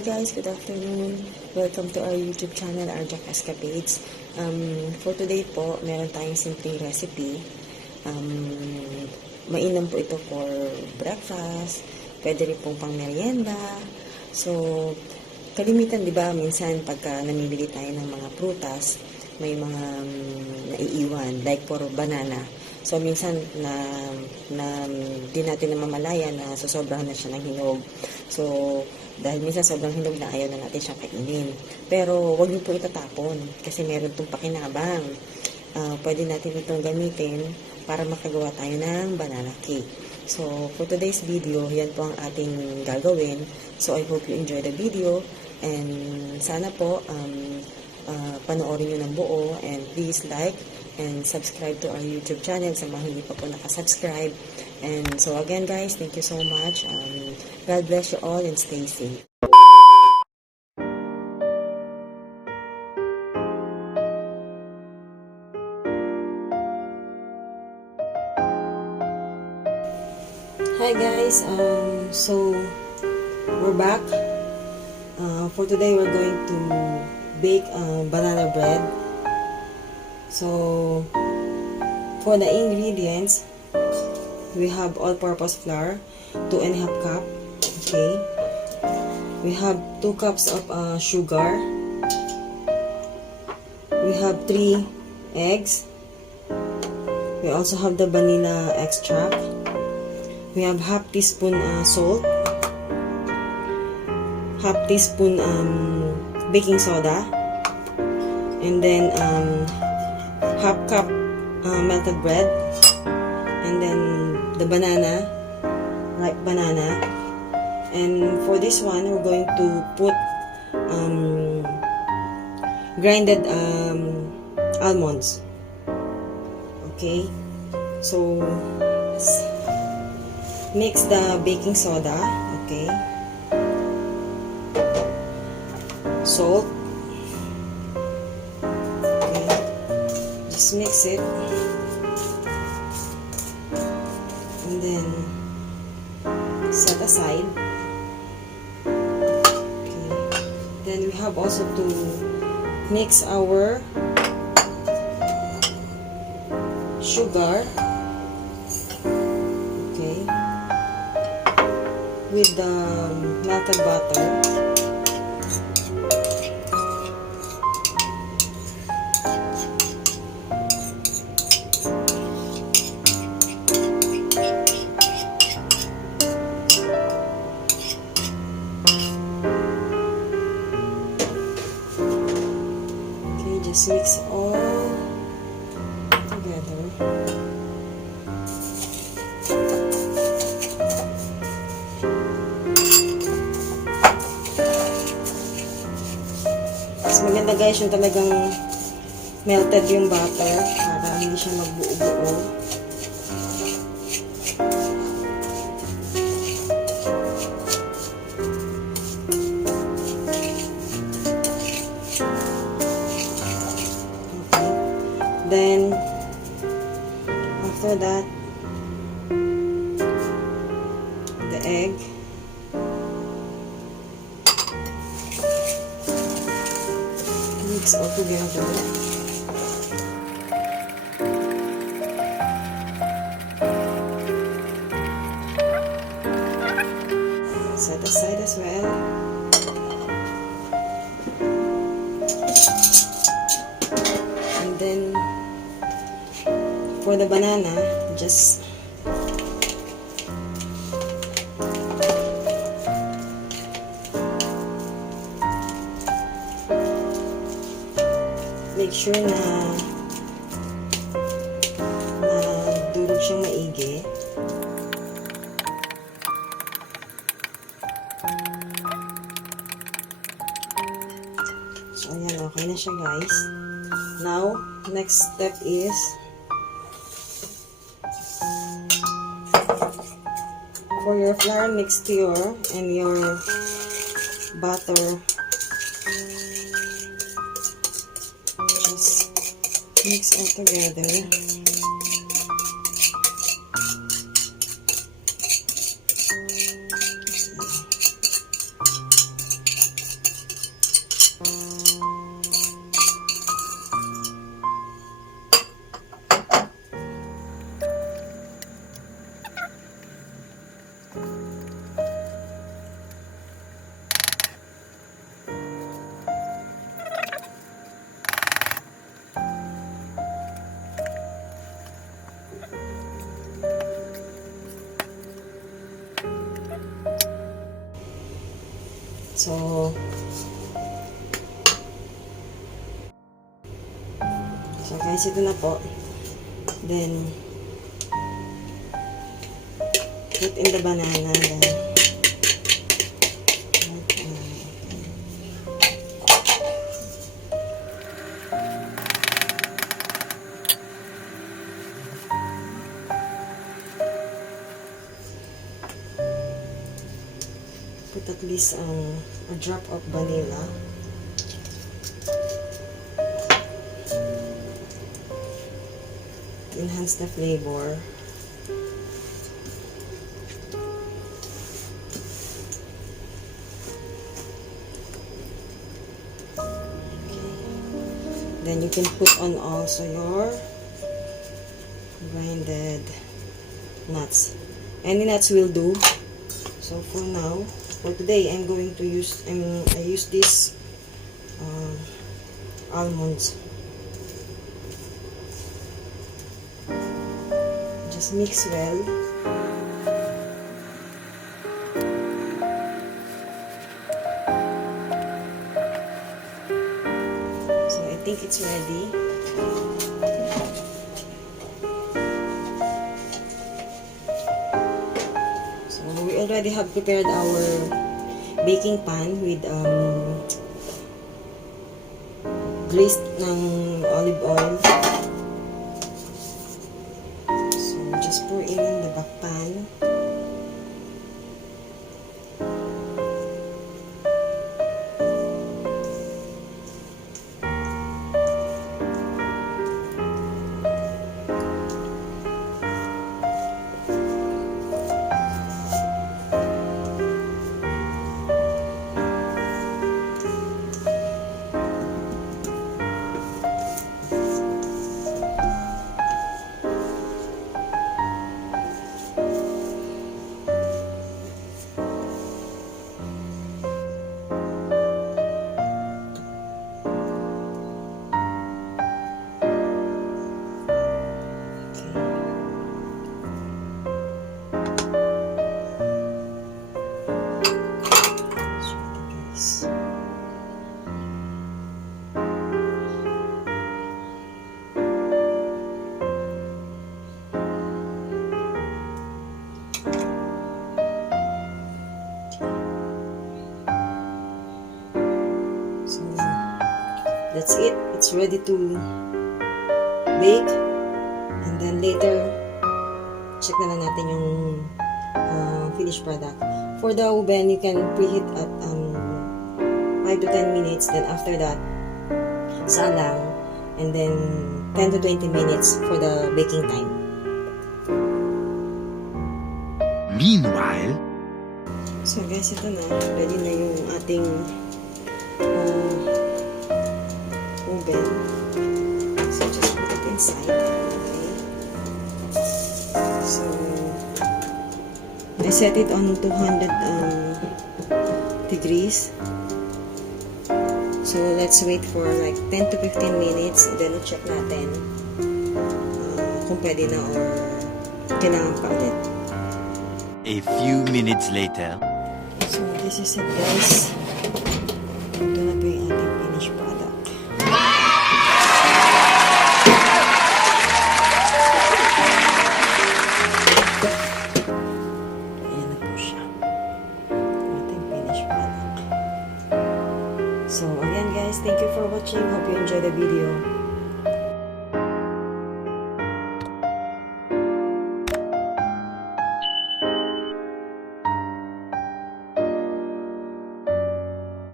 Hi guys, good afternoon. Welcome to our YouTube channel, ArJac Escapades. For today po, meron tayong simple recipe. Mainam po ito for breakfast, pwede rin pong pang merienda. So, kalimitan, di ba, minsan pagka namimili tayo ng mga prutas, may mga naiiwan, like for banana. So, minsan di natin namamalayan na sosobrahan na siya ng hinog. So, dahil minsan sobrang hinog na ayaw na natin siyang kainin. Pero, wag niyo po itatapon kasi meron itong pakinabang. Pwede natin itong gamitin para makagawa tayo ng banana cake. So, for today's video, yan po ang ating gagawin. So, I hope you enjoy the video. And sana po, panoorin nyo ng buo. And please like and subscribe to our YouTube channel sa mga hindi pa po nakasubscribe. And so again guys, thank you so much. God bless you all and stay safe. Hi guys, so we're back. For today we're going to bake banana bread. So for the ingredients, we have all-purpose flour, 2.5 cup. Okay. We have 2 cups of sugar. We have 3 eggs. We also have the vanilla extract. We have half teaspoon salt, half teaspoon baking soda, and then half cup melted bread, and then the banana, ripe banana. And for this one, we're going to put grinded almonds. Okay, so mix the baking soda. Okay, salt. Okay, just mix it, and then set aside. Okay, then we have also to mix our sugar, okay, with the melted butter. Just mix all together. Mas maganda guys yung talagang melted yung butter para hindi siya magbuo-buo. Then, after that, the egg. Mix all together. Set aside as well. And then, for the banana, just make sure na durog siyang maigi. So ayan, okay na siya guys. Now, next step is for your flour mixture and your butter, just mix all together. So guys, ito na po. Then, put in the banana. Then, put at least a drop of vanilla. To enhance the flavor. Then you can put on also your grinded nuts. Any nuts will do. So for now, for today, I'm going to use I use this almonds. Just mix well. So I think it's ready. So we already have prepared our baking pan with greased ng olive oil. So just pour in the back pan. That's it. It's ready to bake. And then later, check na lang natin yung finished product. For the oven, you can preheat at 5 to 10 minutes. Then after that, salang. And then 10 to 20 minutes for the baking time. Meanwhile, so guys, ito na. Ready na yung ating oven. So just put it inside. Okay. So I set it on 200 degrees. So let's wait for like 10 to 15 minutes. And then check natin kung pwede na or kailangan pa ulit. a few minutes later. So this is it, guys. Ito na po yung ating finished product. Ayan na po siya. Ating finished product. So again, guys, thank you for watching. Hope you enjoyed the video.